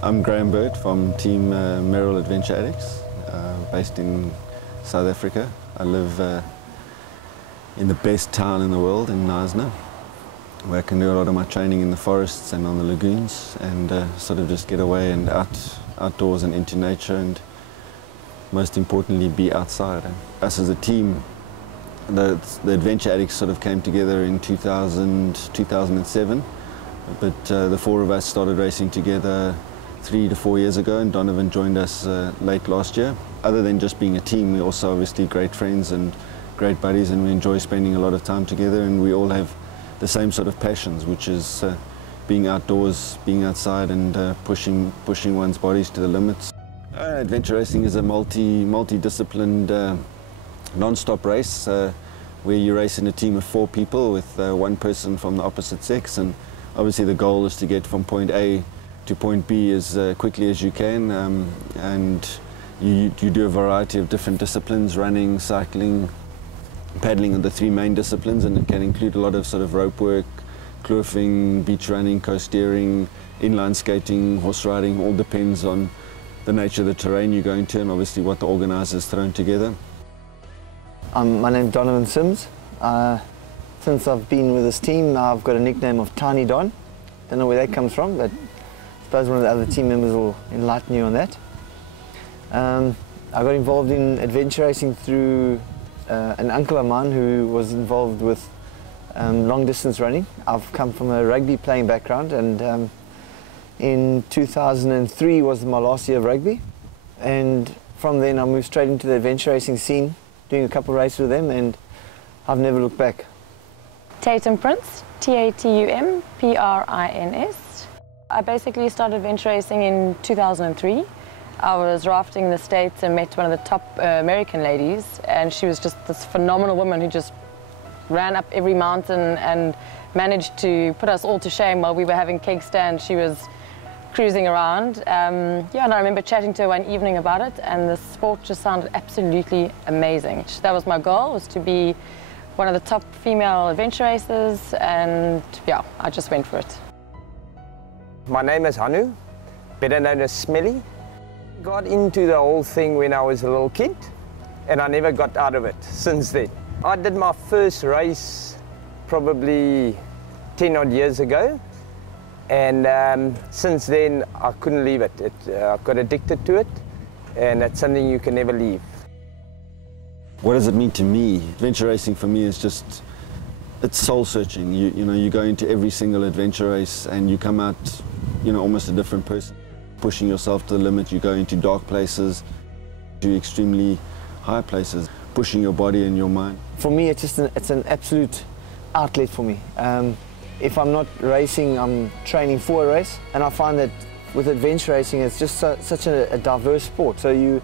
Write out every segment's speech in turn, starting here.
I'm Graham Bird from Team Merrell Adventure Addicts, based in South Africa. I live in the best town in the world, in Knysna, where I can do a lot of my training in the forests and on the lagoons, and sort of just get away and outdoors and into nature, and most importantly be outside. And us as a team, the Adventure Addicts sort of came together in 2007, but the four of us started racing together 3 to 4 years ago, and Donovan joined us late last year. Other than just being a team, we're also obviously great friends and great buddies, and we enjoy spending a lot of time together, and we all have the same sort of passions, which is being outdoors, being outside, and pushing one's bodies to the limits. Adventure racing is a multi-disciplined non-stop race where you race in a team of 4 people with one person from the opposite sex, and obviously the goal is to get from point A to point B as quickly as you can, and you do a variety of different disciplines: running, cycling, paddling are the 3 main disciplines, and it can include a lot of sort of rope work, kloofing, beach running, coast steering, inline skating, horse riding. All depends on the nature of the terrain you're going to, and obviously what the organisers thrown together. My name's Donovan Sims. Since I've been with this team, I've got a nickname of Tiny Don. Don't know where that comes from, but I suppose one of the other team members will enlighten you on that. I got involved in adventure racing through an uncle of mine who was involved with long distance running. I've come from a rugby playing background, and in 2003 was my last year of rugby, and from then I moved straight into the adventure racing scene, doing a couple of races with them, and I've never looked back. Tatum Prince, T-A-T-U-M-P-R-I-N-S. I basically started adventure racing in 2003. I was rafting in the States and met one of the top American ladies, and she was just this phenomenal woman who just ran up every mountain and managed to put us all to shame while we were having keg stand. She was cruising around. And I remember chatting to her one evening about it, and the sport just sounded absolutely amazing. That was my goal, was to be one of the top female adventure racers, and yeah, I just went for it. My name is Hanu, better known as Smelly. Got into the whole thing when I was a little kid, and I never got out of it since then. I did my first race probably 10 odd years ago, and since then I couldn't leave it. I got addicted to it, and it's something you can never leave. What does it mean to me? Adventure racing for me is just, it's soul searching. You go into every single adventure race and you come out, almost a different person. Pushing yourself to the limit, you go into dark places, to extremely high places, pushing your body and your mind. For me, it's an absolute outlet for me. If I'm not racing, I'm training for a race, and I find that with adventure racing, it's just such a diverse sport. So you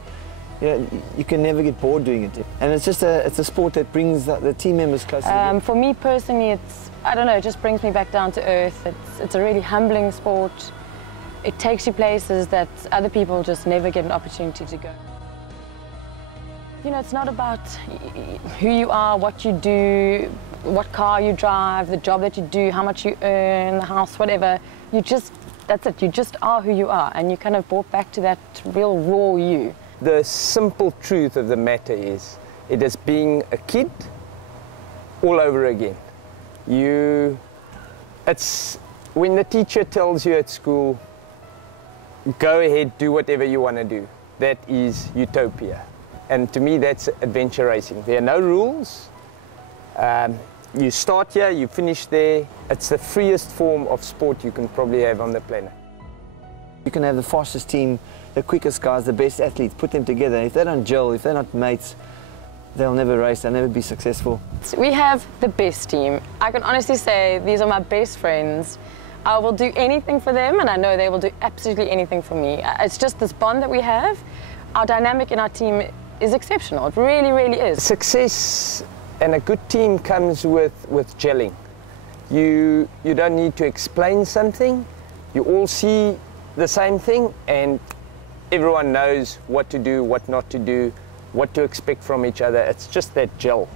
can never get bored doing it, and it's a sport that brings the team members closer together. For me personally, I don't know, it just brings me back down to earth. It's a really humbling sport. It takes you places that other people just never get an opportunity to go. It's not about who you are, what you do, what car you drive, the job that you do, how much you earn, the house, whatever. That's it, you just are who you are, and you kind of brought back to that real raw you. The simple truth of the matter is, it is being a kid all over again. It's when the teacher tells you at school, go ahead, do whatever you want to do. That is utopia. And to me, that's adventure racing. There are no rules. You start here, you finish there. It's the freest form of sport you can probably have on the planet. You can have the fastest team, the quickest guys, the best athletes, put them together. If they don't gel, if they're not mates, they'll never race, they'll never be successful. We have the best team. I can honestly say these are my best friends. I will do anything for them, and I know they will do absolutely anything for me. It's just this bond that we have. Our dynamic in our team is exceptional. It really, really is. Success and a good team comes with gelling. You don't need to explain something. You all see the same thing, and everyone knows what to do, what not to do, what to expect from each other. It's just that gel.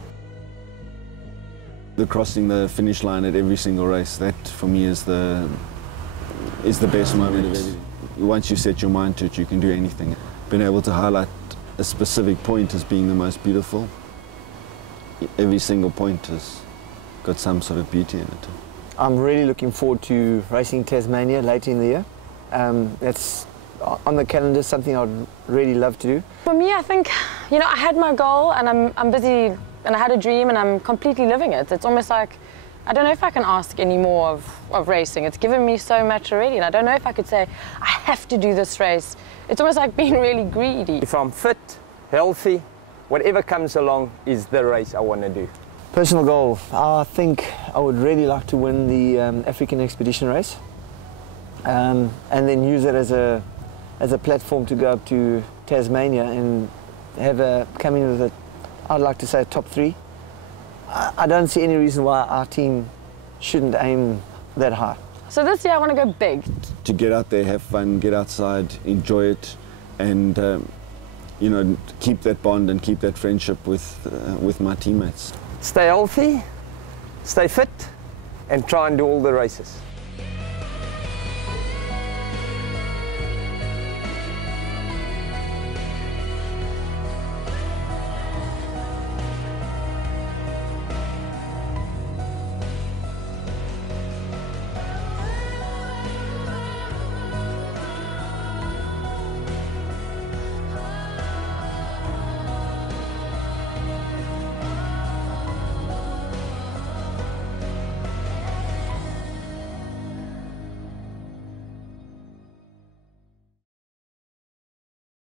The crossing the finish line at every single race, that for me is the best moment of everything. once you set your mind to it, you can do anything. Being able to highlight a specific point as being the most beautiful, every single point has got some sort of beauty in it. I'm really looking forward to racing Tasmania later in the year. That's on the calendar, something I'd really love to do. For me, I think, you know, I had my goal and I'm busy, and I had a dream and I'm completely living it. It's almost like, I don't know if I can ask any more of racing. It's given me so much already, and I don't know if I could say, I have to do this race. It's almost like being really greedy. If I'm fit, healthy, whatever comes along is the race I want to do. Personal goal, I think I would really like to win the African Expedition race, and then use it as a platform to go up to Tasmania and come in with I'd like to say a top 3. I don't see any reason why our team shouldn't aim that high. So this year I want to go big. To get out there, have fun, get outside, enjoy it, and you know, keep that bond and keep that friendship with my teammates. Stay healthy, stay fit, and try and do all the races.